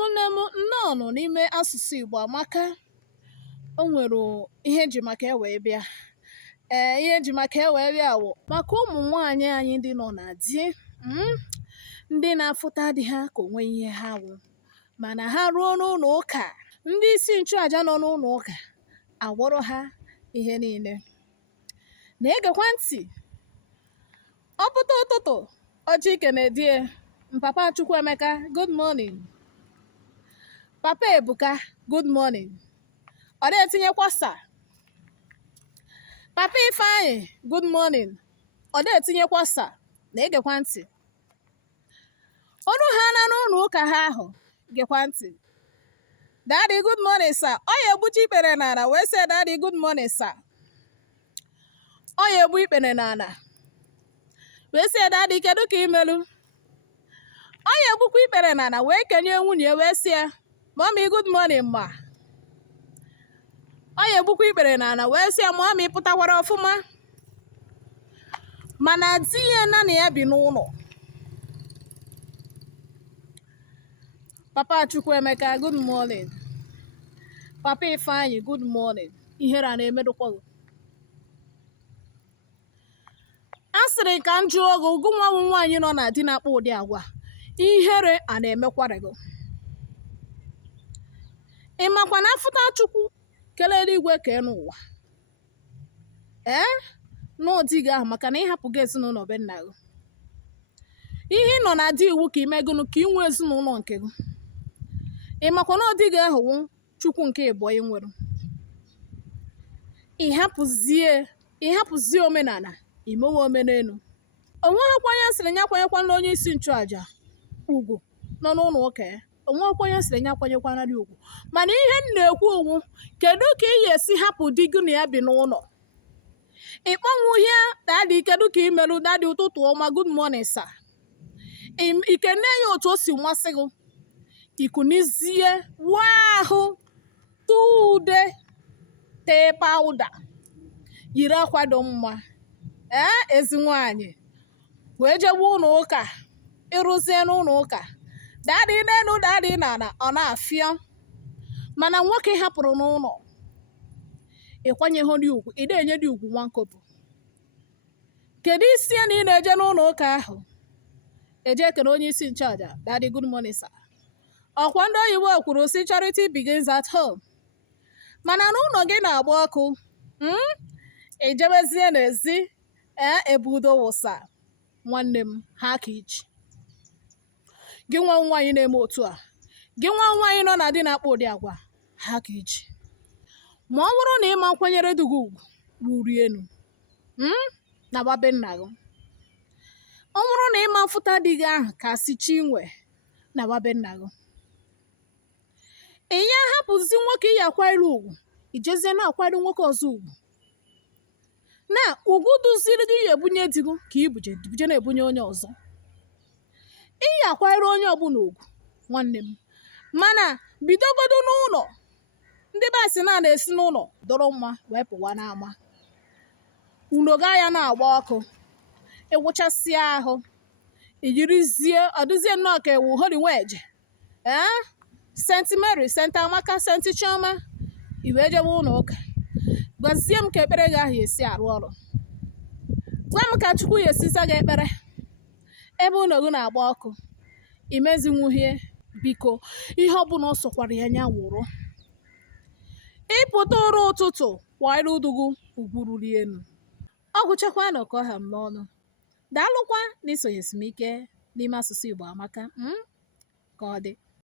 ụmụnne m nnọọ n'ime asụsụ Igbo amaka. O nwere ihe eji maka wee bịa. Ihe eji maka wee bịa wụ maka ụmụ nwaanyị anyị ndị nọ na di, ndị na-afụta di ha ka onwe ihe ha wụ, mana ha ruo n'ụlọ ụka, ndị isi nchụàjà nọ n'ụlọ ụka agwọrọ ha ihe niile. Na-egekwa ntị. Ọ pụta ụtụtụ, ọjị ikene die, Papa Chukwuemeka, good morning. Papa Ebuka, good morning. Ọ na-etinyekwa sa. Papa Ifeanyị, good morning. Ọ na-etinyekwa sa. Na-egekwa ntị. Ọnụ ha na n'ụlọ ụka ha ahụ, gekwa ntị. Daddy, good morning, sir. Ọ ya egbuchi ikpere n'ala wee sị Daddy, good morning, sir. Ọ ya egbu ikpere n'ala wee sị Daddy, kedu ka imelu? Ọ ya egbukwa ikpere n'ala wee kenye nwunye wee sị ya Mommy, good morning, ma. Ọ ya egbukwa ikpere n'ala wee sị ya Mommy, pụtakwara ọfụma. Mana di ya na ya bi n'ụlọ. Papa Chukwuemeka, good morning. Papa Ifeanyị, good morning. Ihere a na-emedụkwa gị. A sịrị ka m jụọ gị, gụ nwa nwaanyị nọ na di na-akpa ụdị agwa, ihere a na-emekwara gị. Ị makwa na afụta Chukwu kelere igwe ka n'ụwa, n'ụdị gị ahụ maka na ịhapụ gị ezinụlọ be nna gị. Ihe ị nọ na di iwu ka imegụnụ ka ị nwee ezinụlọ nke gị. Ị makwa na ụdị gị ahụ Chukwu nke ịbụọ ị nwere. Ịhapụzie omenala imewe omenelu. Onweghịkwa onye sịrị nya kwanyekwana onye isi nchụàjà ugwu nọ n'ụlọ ụka ya. Onweghịkwa onye sịrị nya kwanyekwana dị ugwu. Mana ihe m na-ekwu owu, kedu ka ị ga-esi hapụ di gị na ya bi n'ụlọ? Ịkpọnwụ ihe Daddy, kedu ka ị merụ? Daddy, ụtụtụ ọma, good morning, sir. Ikene ya otu o si masị gị. Ikunizie wa ahụ, tụọ ude, tee pawuda, yiri akwa dị mma, ezi nwaanyị wee jewe ụlọ ụka. Ịrụzie n'ụlọ ụka, Daddy n'elu, Daddy n'ala, ọ na-afịọ. Mana nwoke hapụrụ n'ụlọ, ịkwanyeghị dị ugwu, ị na-enye dị ugwu nwa nkopụ. Kedu isi ya na ị na-eje n'ụlọ ụka ahụ eje ekele onye isi nchụàjà Daddy, good morning, sir. Ọkwa ndị oyibo kwuru si charity begins at home. Mana n'ụlọ gị na-agba ọkụ, ejebezie n'ezi, ebudo wụsa. Nwanne m, ha ka ichi. Gị nwa nwaanyị na-eme otu a, gị nwa nwaanyị nọ na di na-akpa ụdị agwa, ha ka ichi. Ma ọ bụrụ na ịma nkwanyere dị gị ugwu ruru enu, na gbabe nna gị. Ọ bụrụ na ịma mfụta di gị ahụ ka si chinwe na gbabe nna gị. Ị ya hapụzi nwoke iyi akwanyere ugwu, ijezie na-akwanyere nwoke ọzọ ugwu. Na ugwu duziri gị ya ebunye di gị ka ibuje na-ebunye onye ọzọ. Iyi akwanyere onye ọbụla ugwu, nwanne m. Mana bidogodo n'ụlọ. Ndị be asị na-esi n'ụlọ dọrọ mma wee pụwa n'ama. Unu gaa ya na-agba ọkụ, ewụchasịa ahụ, iyirizie ọdụzie nnọọ ka ewu Holy Wedge, St. Mary, St. Amaka, St. Chioma, iwe jebe ụlọ ụka. Gwazie m ka ekpere gị ahụ esi arụ ọrụ. Gwa m ka Chukwu ya esiza gị ekpere ebe ụlọ gị na-agba ọkụ. Imezinwuhie, biko, ihe ọbụla ọ sọkwara ya nya wụrụ. Ịpụta ụra ụtụtụ kwanyere udugu ugwu ruru enu. Ọ gụchakwanụ ka ọ ha m n'ọnụ. Daalụkwa na isonyesi m ike n'ime asụsụ Igbo amaka. Ka ọ dị.